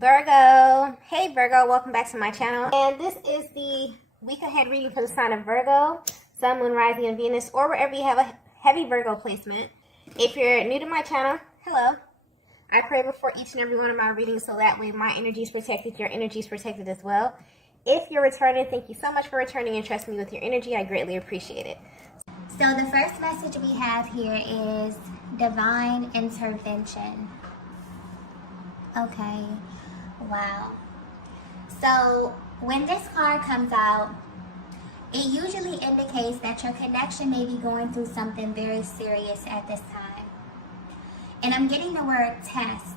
Virgo. Hey Virgo, welcome back to my channel. And this is the week ahead reading for the sign of Virgo, Sun, Moon, Rising, and Venus, or wherever you have a heavy Virgo placement. If you're new to my channel, hello. I pray before each and every one of my readings so that way my energy is protected, your energy is protected as well. If you're returning, thank you so much for returning and trusting me with your energy. I greatly appreciate it. So the first message we have here is divine intervention. Okay. Wow. So when this card comes out, it usually indicates that your connection may be going through something very serious at this time. And I'm getting the word test.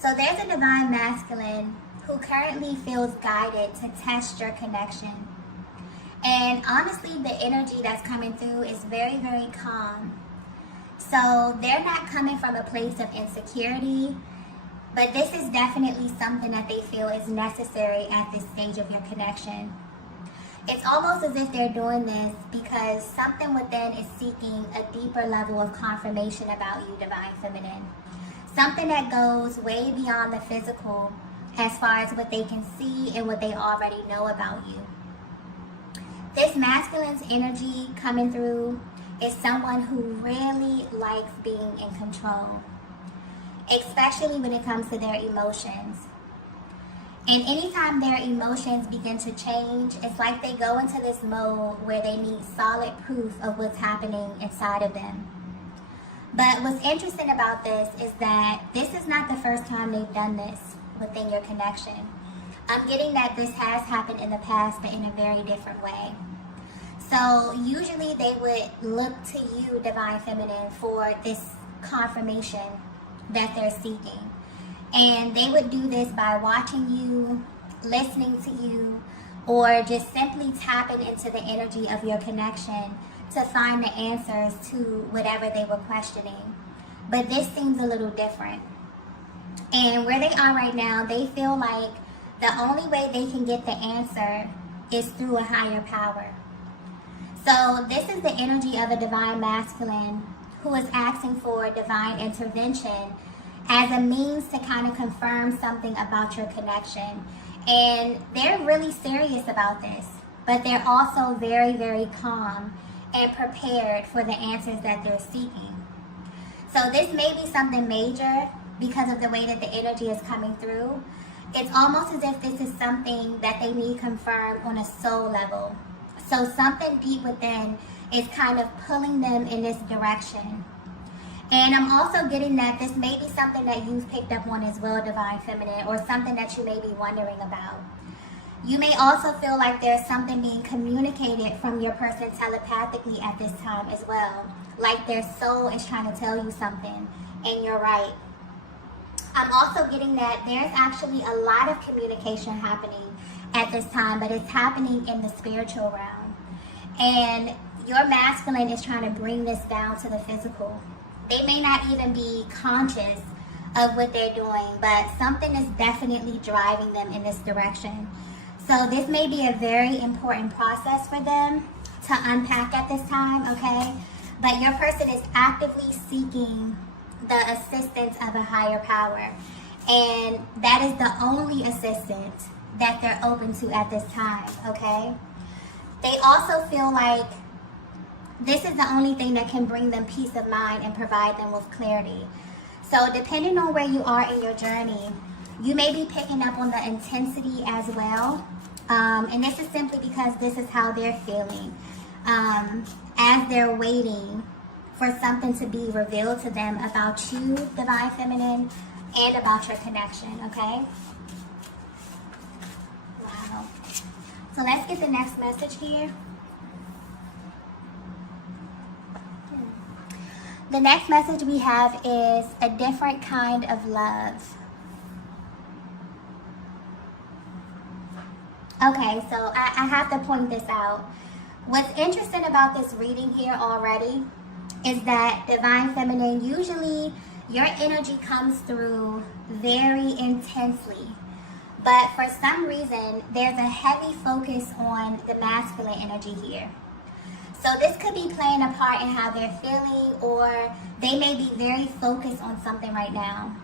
So there's a divine masculine who currently feels guided to test your connection. And honestly, the energy that's coming through is very, very calm. So they're not coming from a place of insecurity, but this is definitely something that they feel is necessary at this stage of your connection. It's almost as if they're doing this because something within is seeking a deeper level of confirmation about you, Divine Feminine. Something that goes way beyond the physical as far as what they can see and what they already know about you. This masculine's energy coming through is someone who really likes being in control, especially when it comes to their emotions. And anytime their emotions begin to change, it's like they go into this mode where they need solid proof of what's happening inside of them. But what's interesting about this is that this is not the first time they've done this within your connection. I'm getting that this has happened in the past, but in a very different way. So usually they would look to you, Divine Feminine, for this confirmation that they're seeking. And they would do this by watching you, listening to you, or just simply tapping into the energy of your connection to find the answers to whatever they were questioning. But this seems a little different. And where they are right now, they feel like the only way they can get the answer is through a higher power. So this is the energy of a divine masculine who is asking for divine intervention as a means to kind of confirm something about your connection. And they're really serious about this, but they're also very, very calm and prepared for the answers that they're seeking. So this may be something major because of the way that the energy is coming through. It's almost as if this is something that they need confirmed on a soul level. So something deep within is kind of pulling them in this direction. And I'm also getting that this may be something that you've picked up on as well, Divine Feminine, or something that you may be wondering about. You may also feel like there's something being communicated from your person telepathically at this time as well. Like their soul is trying to tell you something, and you're right. I'm also getting that there's actually a lot of communication happening at this time, but it's happening in the spiritual realm. And your masculine is trying to bring this down to the physical. They may not even be conscious of what they're doing, but something is definitely driving them in this direction. So this may be a very important process for them to unpack at this time, okay? But your person is actively seeking the assistance of a higher power. And that is the only assistance that they're open to at this time, okay? They also feel like this is the only thing that can bring them peace of mind and provide them with clarity. So depending on where you are in your journey, you may be picking up on the intensity as well. And this is simply because this is how they're feeling as they're waiting for something to be revealed to them about you, Divine Feminine, and about your connection, okay? Wow. So let's get the next message here. The next message we have is a different kind of love. Okay, so I have to point this out. What's interesting about this reading here already is that Divine Feminine, usually your energy comes through very intensely. But for some reason, there's a heavy focus on the masculine energy here. So this could be playing a part in how they're feeling, or they may be very focused on something right now.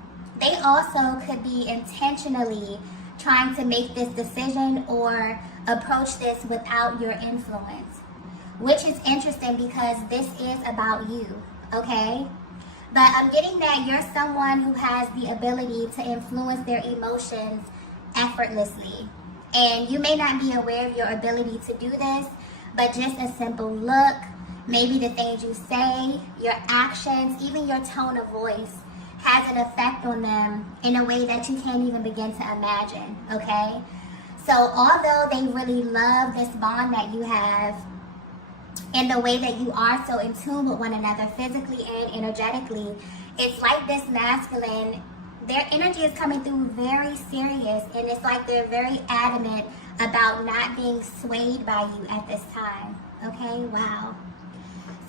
they also could be intentionally trying to make this decision or approach this without your influence, which is interesting because this is about you, okay? But I'm getting that you're someone who has the ability to influence their emotions effortlessly. And you may not be aware of your ability to do this, but just a simple look, maybe the things you say, your actions, even your tone of voice has an effect on them in a way that you can't even begin to imagine, okay? So although they really love this bond that you have and the way that you are so in tune with one another physically and energetically, it's like this masculine, their energy is coming through very serious, and it's like they're very adamant about not being swayed by you at this time, okay? Wow.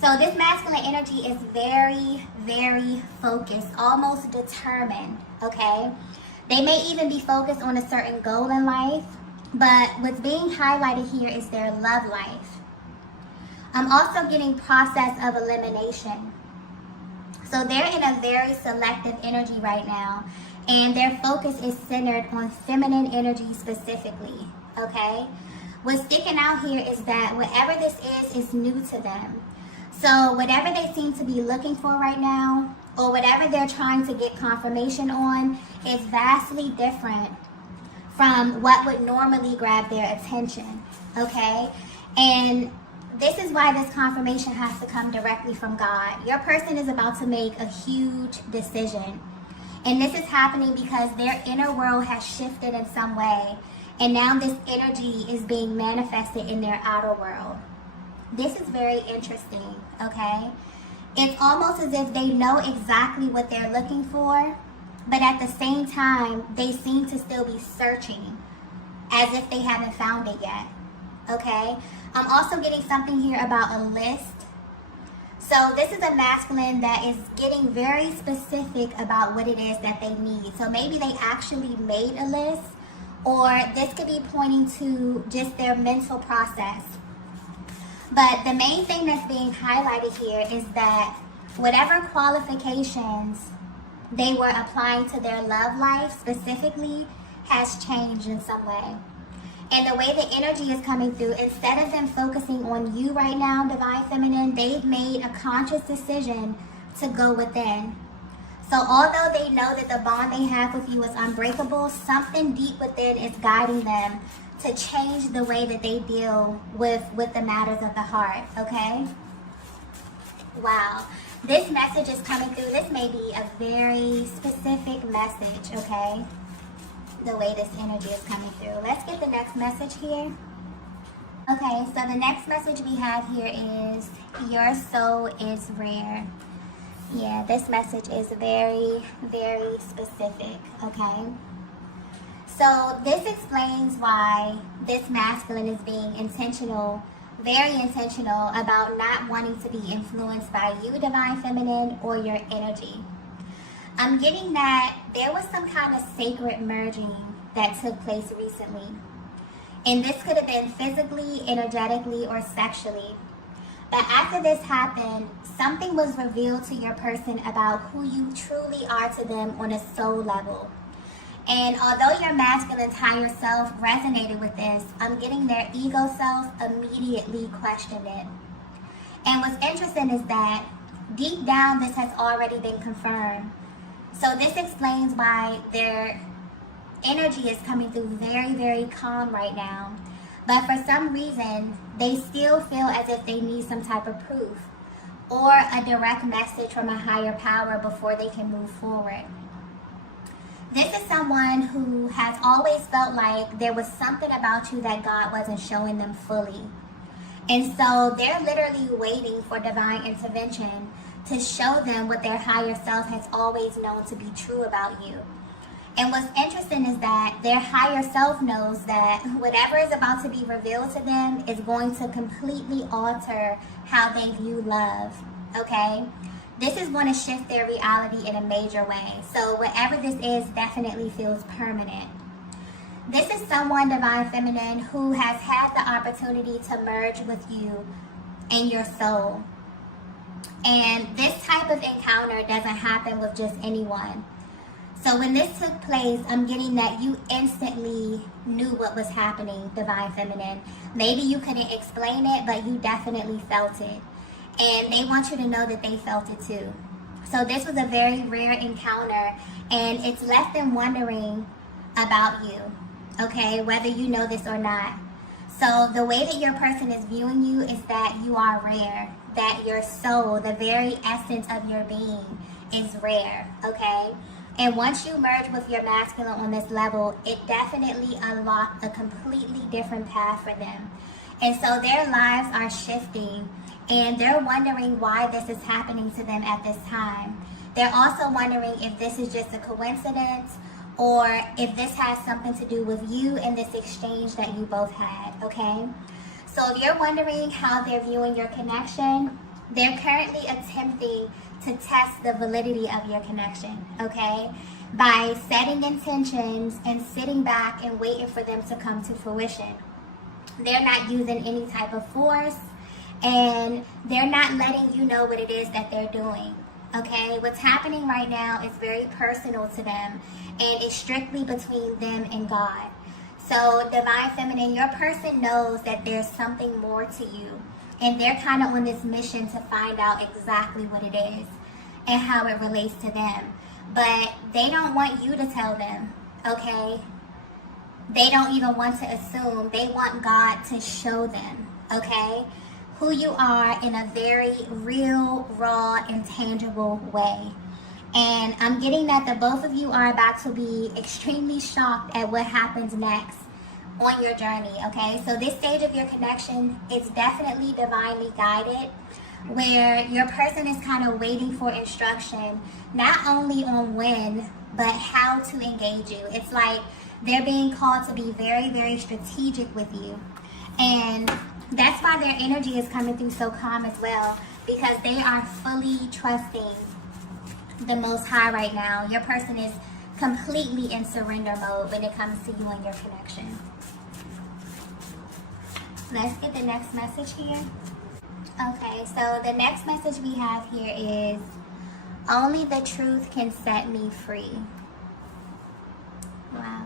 So this masculine energy is very, very focused, almost determined, okay? They may even be focused on a certain goal in life, but what's being highlighted here is their love life. I'm also getting process of elimination. So they're in a very selective energy right now, and their focus is centered on feminine energy specifically, okay? What's sticking out here is that whatever this is new to them. So whatever they seem to be looking for right now, or whatever they're trying to get confirmation on, is vastly different from what would normally grab their attention, okay? And this is why this confirmation has to come directly from God. Your person is about to make a huge decision. And this is happening because their inner world has shifted in some way. And now this energy is being manifested in their outer world. This is very interesting, okay? It's almost as if they know exactly what they're looking for, but at the same time, they seem to still be searching as if they haven't found it yet, okay? I'm also getting something here about a list. So this is a masculine that is getting very specific about what it is that they need. So maybe they actually made a list, or this could be pointing to just their mental process. But the main thing that's being highlighted here is that whatever qualifications they were applying to their love life specifically has changed in some way. And the way the energy is coming through, instead of them focusing on you right now, Divine Feminine, they've made a conscious decision to go within. So although they know that the bond they have with you is unbreakable, something deep within is guiding them to change the way that they deal with the matters of the heart, okay? Wow. This message is coming through. This may be a very specific message, okay? The way this energy is coming through. Let's get the next message here. Okay, so the next message we have here is, your soul is rare. Yeah, this message is very, very specific, okay? So this explains why this masculine is being intentional, very intentional about not wanting to be influenced by you, Divine Feminine, or your energy. I'm getting that there was some kind of sacred merging that took place recently. And this could have been physically, energetically, or sexually. But after this happened, something was revealed to your person about who you truly are to them on a soul level. And although your masculine higher self resonated with this, I'm getting their ego self immediately questioned it. And what's interesting is that deep down, this has already been confirmed. So this explains why their energy is coming through very, very calm right now. But for some reason, they still feel as if they need some type of proof or a direct message from a higher power before they can move forward. This is someone who has always felt like there was something about you that God wasn't showing them fully. And so they're literally waiting for divine intervention to show them what their higher self has always known to be true about you. And what's interesting is that their higher self knows that whatever is about to be revealed to them is going to completely alter how they view love, okay? This is going to shift their reality in a major way. So whatever this is definitely feels permanent. This is someone, Divine Feminine, who has had the opportunity to merge with you and your soul. And this type of encounter doesn't happen with just anyone. So when this took place, I'm getting that you instantly knew what was happening, Divine Feminine. Maybe you couldn't explain it, but you definitely felt it. And they want you to know that they felt it too. So this was a very rare encounter, and it's left them wondering about you, okay, whether you know this or not. So the way that your person is viewing you is that you are rare, that your soul, the very essence of your being, is rare, okay? And once you merge with your masculine on this level, it definitely unlocked a completely different path for them. And so their lives are shifting, and they're wondering why this is happening to them at this time. They're also wondering if this is just a coincidence, or if this has something to do with you and this exchange that you both had, okay? So if you're wondering how they're viewing your connection, they're currently attempting to test the validity of your connection, okay? By setting intentions and sitting back and waiting for them to come to fruition. They're not using any type of force, and they're not letting you know what it is that they're doing. Okay, what's happening right now is very personal to them, and it's strictly between them and God. So, Divine Feminine, your person knows that there's something more to you, and they're kind of on this mission to find out exactly what it is and how it relates to them. But they don't want you to tell them, okay? They don't even want to assume. They want God to show them, okay, who you are in a very real, raw, and tangible way. And I'm getting that the both of you are about to be extremely shocked at what happens next on your journey, okay? So this stage of your connection is definitely divinely guided, where your person is kind of waiting for instruction, not only on when, but how to engage you. It's like they're being called to be very, very strategic with you. And that's why their energy is coming through so calm as well, because they are fully trusting the Most High right now. Your person is completely in surrender mode when it comes to you and your connection. Let's get the next message here. Okay, so the next message we have here is, only the truth can set me free. Wow.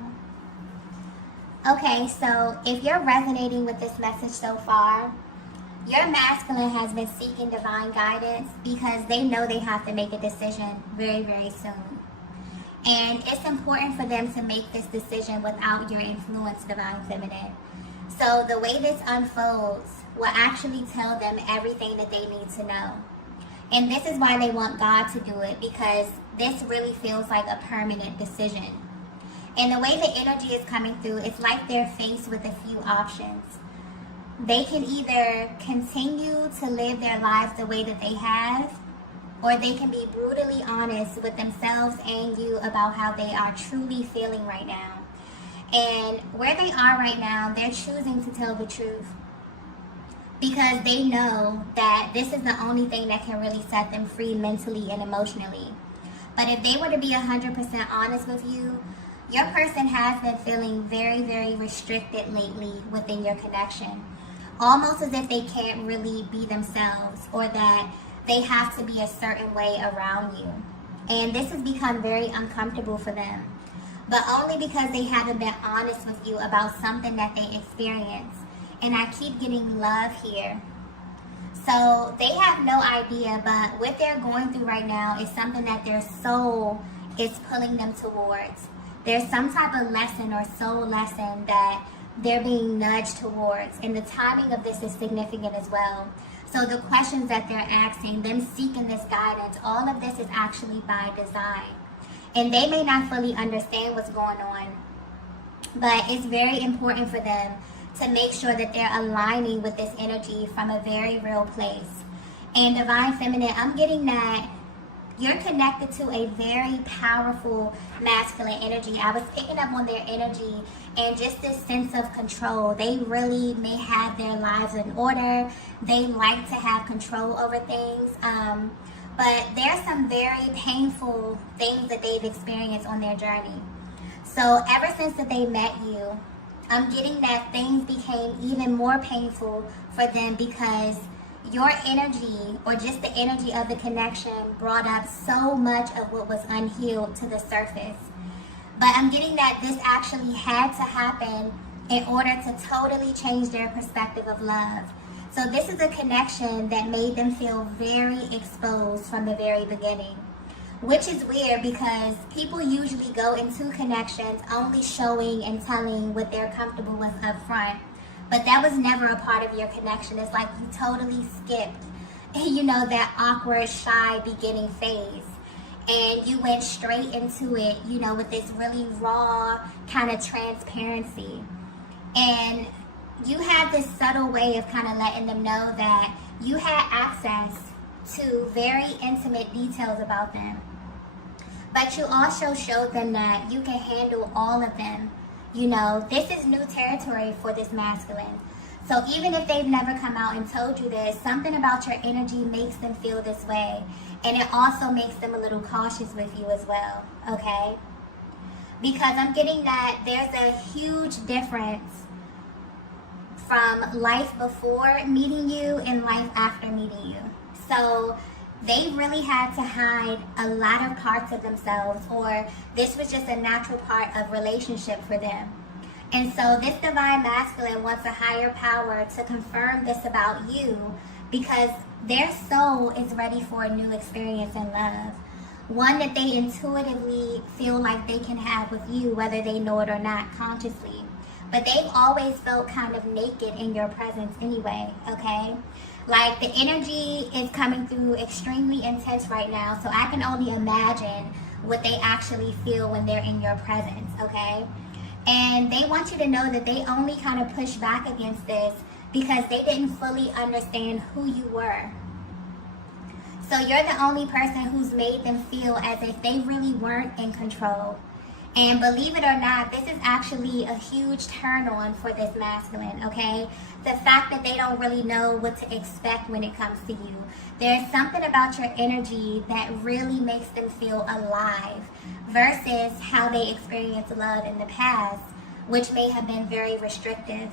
Okay, so if you're resonating with this message so far, your masculine has been seeking divine guidance because they know they have to make a decision very, very soon. And it's important for them to make this decision without your influence, Divine Feminine. So the way this unfolds will actually tell them everything that they need to know. And this is why they want God to do it, because this really feels like a permanent decision. And the way the energy is coming through, it's like they're faced with a few options. They can either continue to live their lives the way that they have, or they can be brutally honest with themselves and you about how they are truly feeling right now. And where they are right now, they're choosing to tell the truth, because they know that this is the only thing that can really set them free mentally and emotionally. But if they were to be 100% honest with you, your person has been feeling very, very restricted lately within your connection. Almost as if they can't really be themselves, or that they have to be a certain way around you. And this has become very uncomfortable for them, but only because they haven't been honest with you about something that they experienced. And I keep getting love here. So they have no idea, but what they're going through right now is something that their soul is pulling them towards. There's some type of lesson or soul lesson that they're being nudged towards. And the timing of this is significant as well. So the questions that they're asking, them seeking this guidance, all of this is actually by design. And they may not fully understand what's going on, but it's very important for them to make sure that they're aligning with this energy from a very real place. And Divine Feminine, I'm getting that you're connected to a very powerful masculine energy. I was picking up on their energy and just this sense of control. They really may have their lives in order. They like to have control over things. But there's some very painful things that they've experienced on their journey. So ever since that they met you, I'm getting that things became even more painful for them, because your energy, or just the energy of the connection, brought up so much of what was unhealed to the surface. But I'm getting that this actually had to happen in order to totally change their perspective of love. So this is a connection that made them feel very exposed from the very beginning. Which is weird because people usually go into connections only showing and telling what they're comfortable with up front. But that was never a part of your connection. It's like you totally skipped, that awkward, shy beginning phase. And you went straight into it, with this really raw kind of transparency. And you had this subtle way of kind of letting them know that you had access to very intimate details about them. But you also showed them that you can handle all of them. This is new territory for this masculine. So even if they've never come out and told you this, something about your energy makes them feel this way. And it also makes them a little cautious with you as well, okay? Because I'm getting that there's a huge difference from life before meeting you and life after meeting you. So they really had to hide a lot of parts of themselves, or this was just a natural part of relationship for them. And so this divine masculine wants a higher power to confirm this about you because their soul is ready for a new experience in love. One that they intuitively feel like they can have with you, whether they know it or not consciously. But they've always felt kind of naked in your presence anyway, okay? Like the energy is coming through extremely intense right now, so I can only imagine what they actually feel when they're in your presence, okay? And they want you to know that they only kind of push back against this because they didn't fully understand who you were. So you're the only person who's made them feel as if they really weren't in control. And believe it or not, this is actually a huge turn on for this masculine, okay? The fact that they don't really know what to expect when it comes to you. There's something about your energy that really makes them feel alive versus how they experienced love in the past, which may have been very restrictive.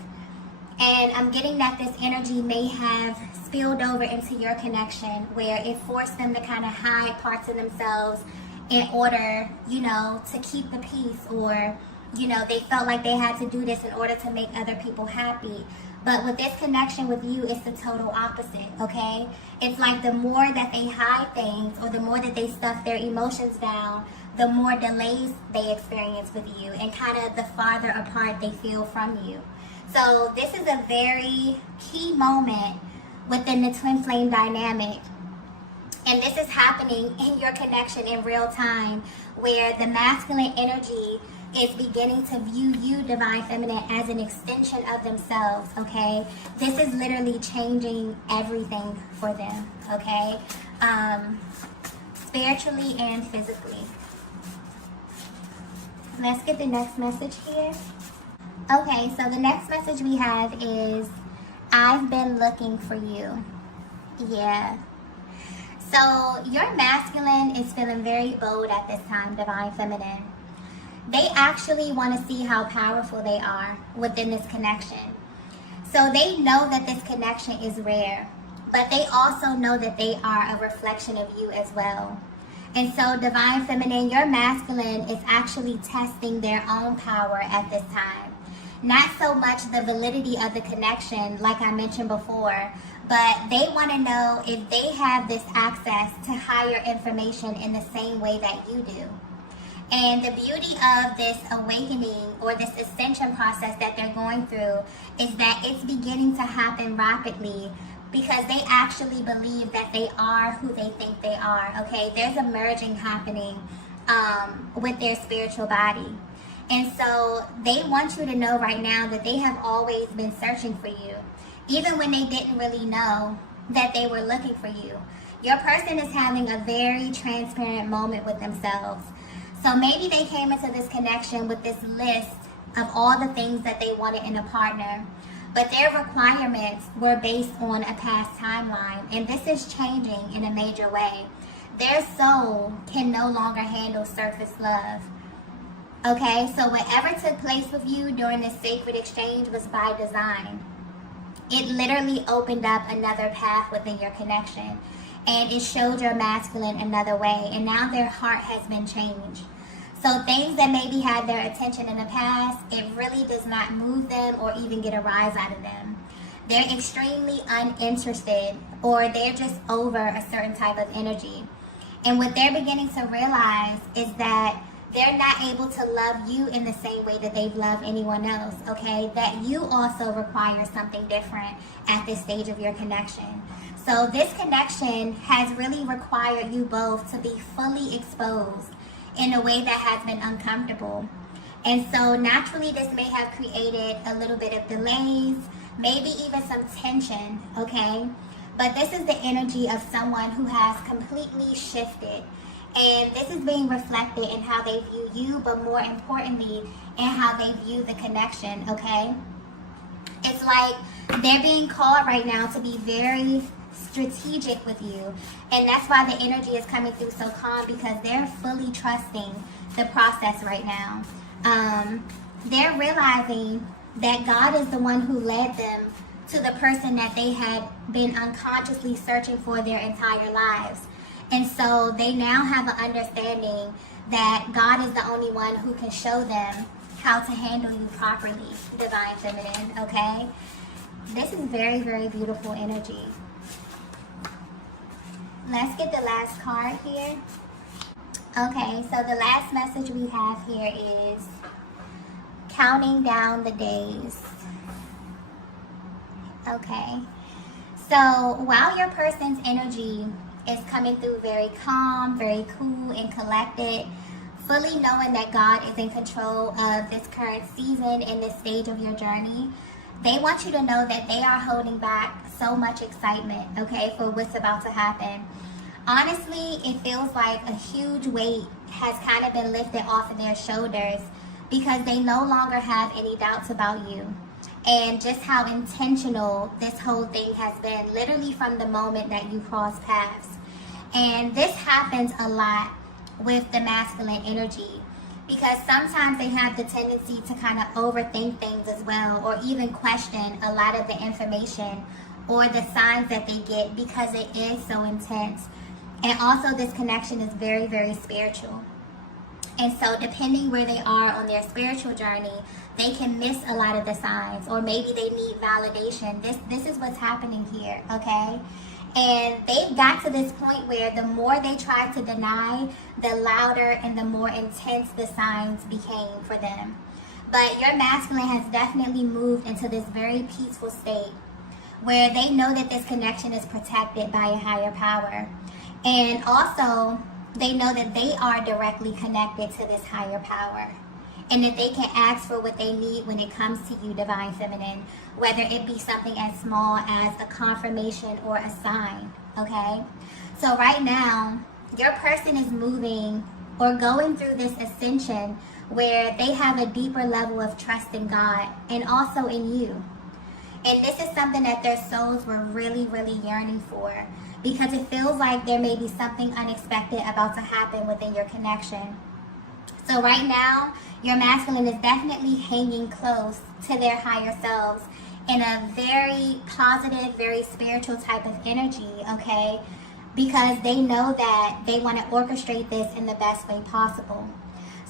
And I'm getting that this energy may have spilled over into your connection where it forced them to kind of hide parts of themselves in order, to keep the peace, or, they felt like they had to do this in order to make other people happy. But with this connection with you, it's the total opposite, okay? It's like the more that they hide things or the more that they stuff their emotions down, the more delays they experience with you and kind of the farther apart they feel from you. So this is a very key moment within the twin flame dynamic. And this is happening in your connection in real time, where the masculine energy is beginning to view you, divine feminine, as an extension of themselves, okay? This is literally changing everything for them, okay? Spiritually and physically. Let's get the next message here. Okay, so the next message we have is, I've been looking for you. Yeah. So your masculine is feeling very bold at this time, divine feminine. They actually want to see how powerful they are within this connection. So they know that this connection is rare, but they also know that they are a reflection of you as well. And so divine feminine, your masculine is actually testing their own power at this time. Not so much the validity of the connection, like I mentioned before, but they want to know if they have this access to higher information in the same way that you do. And the beauty of this awakening or this ascension process that they're going through is that it's beginning to happen rapidly because they actually believe that they are who they think they are, okay? There's a merging happening with their spiritual body. And so they want you to know right now that they have always been searching for you, even when they didn't really know that they were looking for you. Your person is having a very transparent moment with themselves. So maybe they came into this connection with this list of all the things that they wanted in a partner, but their requirements were based on a past timeline, and this is changing in a major way. Their soul can no longer handle surface love. Okay, so whatever took place with you during this sacred exchange was by design. It literally opened up another path within your connection, and it showed your masculine another way, and now their heart has been changed. So things that maybe had their attention in the past, it really does not move them or even get a rise out of them. They're extremely uninterested, or they're just over a certain type of energy. And what they're beginning to realize is that they're not able to love you in the same way that they've loved anyone else, okay? That you also require something different at this stage of your connection. So this connection has really required you both to be fully exposed in a way that has been uncomfortable. And so naturally this may have created a little bit of delays, maybe even some tension, okay? But this is the energy of someone who has completely shifted. And this is being reflected in how they view you, but more importantly, in how they view the connection, okay? It's like they're being called right now to be very strategic with you. And that's why the energy is coming through so calm, because they're fully trusting the process right now. They're realizing that God is the one who led them to the person that they had been unconsciously searching for their entire lives. And so they now have an understanding that God is the only one who can show them how to handle you properly, Divine Feminine, okay? This is very, very beautiful energy. Let's get the last card here. Okay, so the last message we have here is counting down the days. Okay, so while your person's energy is coming through very calm, very cool and collected, fully knowing that God is in control of this current season and this stage of your journey, they want you to know that they are holding back so much excitement, okay, for what's about to happen. Honestly, it feels like a huge weight has kind of been lifted off of their shoulders, because they no longer have any doubts about you and just how intentional this whole thing has been, literally from the moment that you cross paths. And this happens a lot with the masculine energy, because sometimes they have the tendency to kind of overthink things as well, or even question a lot of the information or the signs that they get, because it is so intense. And also this connection is very, very spiritual. And so depending where they are on their spiritual journey, they can miss a lot of the signs, or maybe they need validation. This is what's happening here, okay? And they've got to this point where the more they try to deny, the louder and the more intense the signs became for them. But your masculine has definitely moved into this very peaceful state where they know that this connection is protected by a higher power. And also, they know that they are directly connected to this higher power, and that they can ask for what they need when it comes to you, Divine Feminine, whether it be something as small as a confirmation or a sign, okay? So right now, your person is moving or going through this ascension where they have a deeper level of trust in God and also in you. And this is something that their souls were really, really yearning for, because it feels like there may be something unexpected about to happen within your connection. So right now, your masculine is definitely hanging close to their higher selves in a very positive, very spiritual type of energy, okay? Because they know that they want to orchestrate this in the best way possible.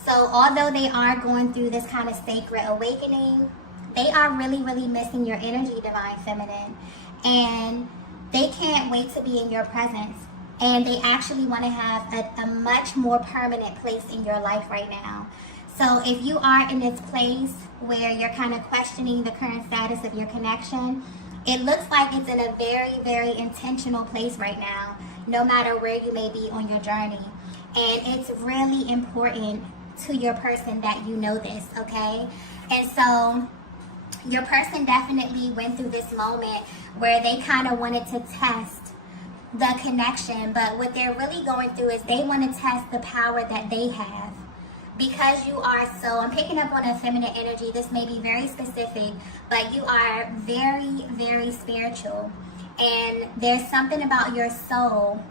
So although they are going through this kind of sacred awakening, they are really, really missing your energy, Divine Feminine. And they can't wait to be in your presence. And they actually want to have a much more permanent place in your life right now. So if you are in this place where you're kind of questioning the current status of your connection, it looks like it's in a very, very intentional place right now, no matter where you may be on your journey. And it's really important to your person that you know this, okay? And so your person definitely went through this moment where they kind of wanted to test the connection, but what they're really going through is they want to test the power that they have. Because you are so, I'm picking up on a feminine energy, this may be very specific, but you are very, very spiritual. And there's something about your soul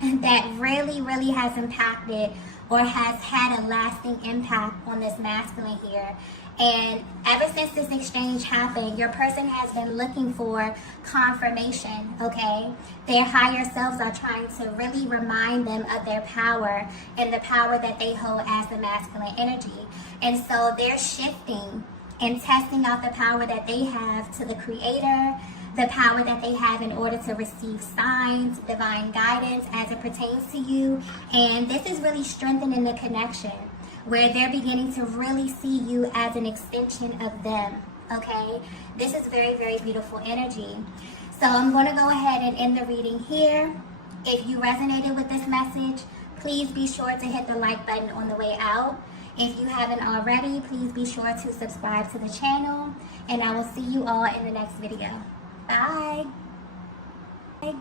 that really, really has impacted or has had a lasting impact on this masculine here. And ever since this exchange happened, your person has been looking for confirmation, okay? Their higher selves are trying to really remind them of their power and the power that they hold as the masculine energy. And so they're shifting and testing out the power that they have to the creator, the power that they have in order to receive signs, divine guidance as it pertains to you. And this is really strengthening the connection, where they're beginning to really see you as an extension of them, okay? This is very, very beautiful energy. So I'm going to go ahead and end the reading here. If you resonated with this message, please be sure to hit the like button on the way out. If you haven't already, please be sure to subscribe to the channel, and I will see you all in the next video. Bye. Bye.